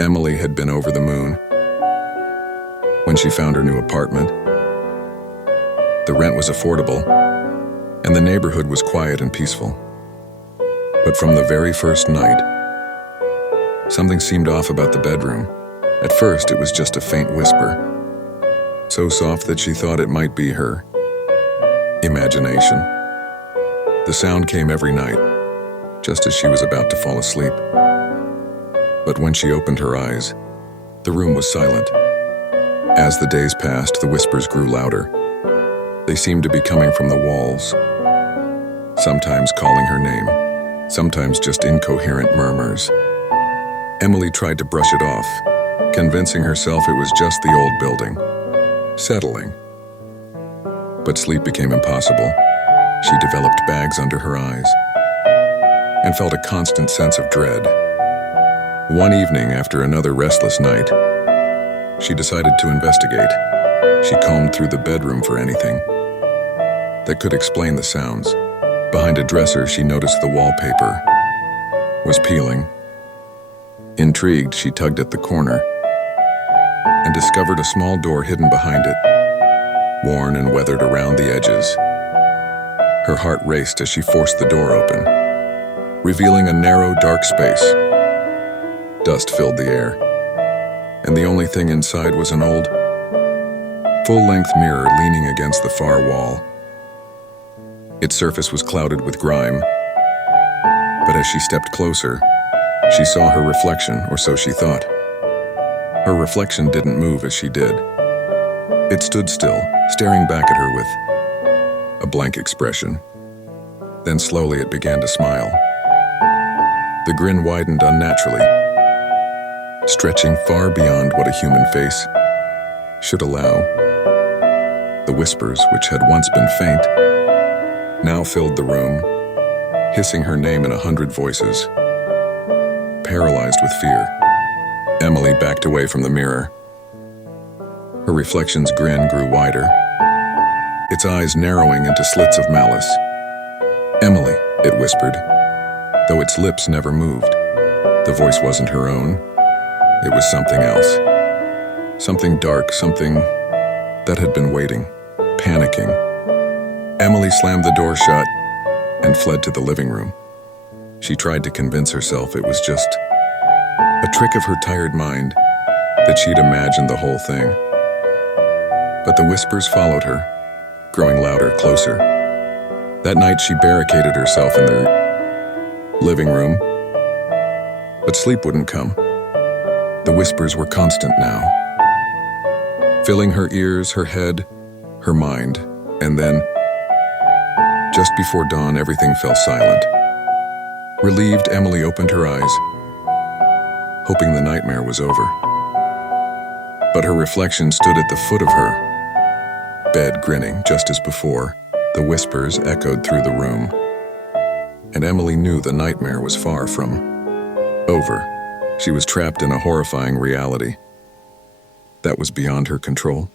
Emily had been over the moon. When she found her new apartment, the rent was affordable, and the neighborhood was quiet and peaceful. But from the very first night, something seemed off about the bedroom. At first, it was just a faint whisper, so soft that she thought it might be her imagination. The sound came every night, just as she was about to fall asleep. But when she opened her eyes, the room was silent. As the days passed, the whispers grew louder. They seemed to be coming from the walls, sometimes calling her name, sometimes just incoherent murmurs. Emily tried to brush it off, convincing herself it was just the old building, settling. But sleep became impossible. She developed bags under her eyes and felt a constant sense of dread. One evening, after another restless night, she decided to investigate. She combed through the bedroom for anything that could explain the sounds. Behind a dresser, she noticed the wallpaper was peeling. Intrigued, she tugged at the corner and discovered a small door hidden behind it, worn and weathered around the edges. Her heart raced as she forced the door open, revealing a narrow, dark space. Dust filled the air, and the only thing inside was an old, full-length mirror leaning against the far wall. Its surface was clouded with grime, but as she stepped closer, she saw her reflection, or so she thought. Her reflection didn't move as she did. It stood still, staring back at her with a blank expression. Then slowly it began to smile. The grin widened unnaturally, stretching far beyond what a human face should allow. The whispers, which had once been faint, now filled the room, hissing her name in 100 voices. Paralyzed with fear, Emily backed away from the mirror. Her reflection's grin grew wider, its eyes narrowing into slits of malice. "Emily," it whispered, though its lips never moved. The voice wasn't her own. It was something else. Something dark, something that had been waiting, panicking. Emily slammed the door shut and fled to the living room. She tried to convince herself it was just a trick of her tired mind, that she'd imagined the whole thing. But the whispers followed her, growing louder, closer. That night she barricaded herself in the living room, but sleep wouldn't come. The whispers were constant now, filling her ears, her head, her mind, and then, just before dawn, everything fell silent. Relieved, Emily opened her eyes, hoping the nightmare was over. But her reflection stood at the foot of her bed, grinning just as before. The whispers echoed through the room, and Emily knew the nightmare was far from over. She was trapped in a horrifying reality that was beyond her control.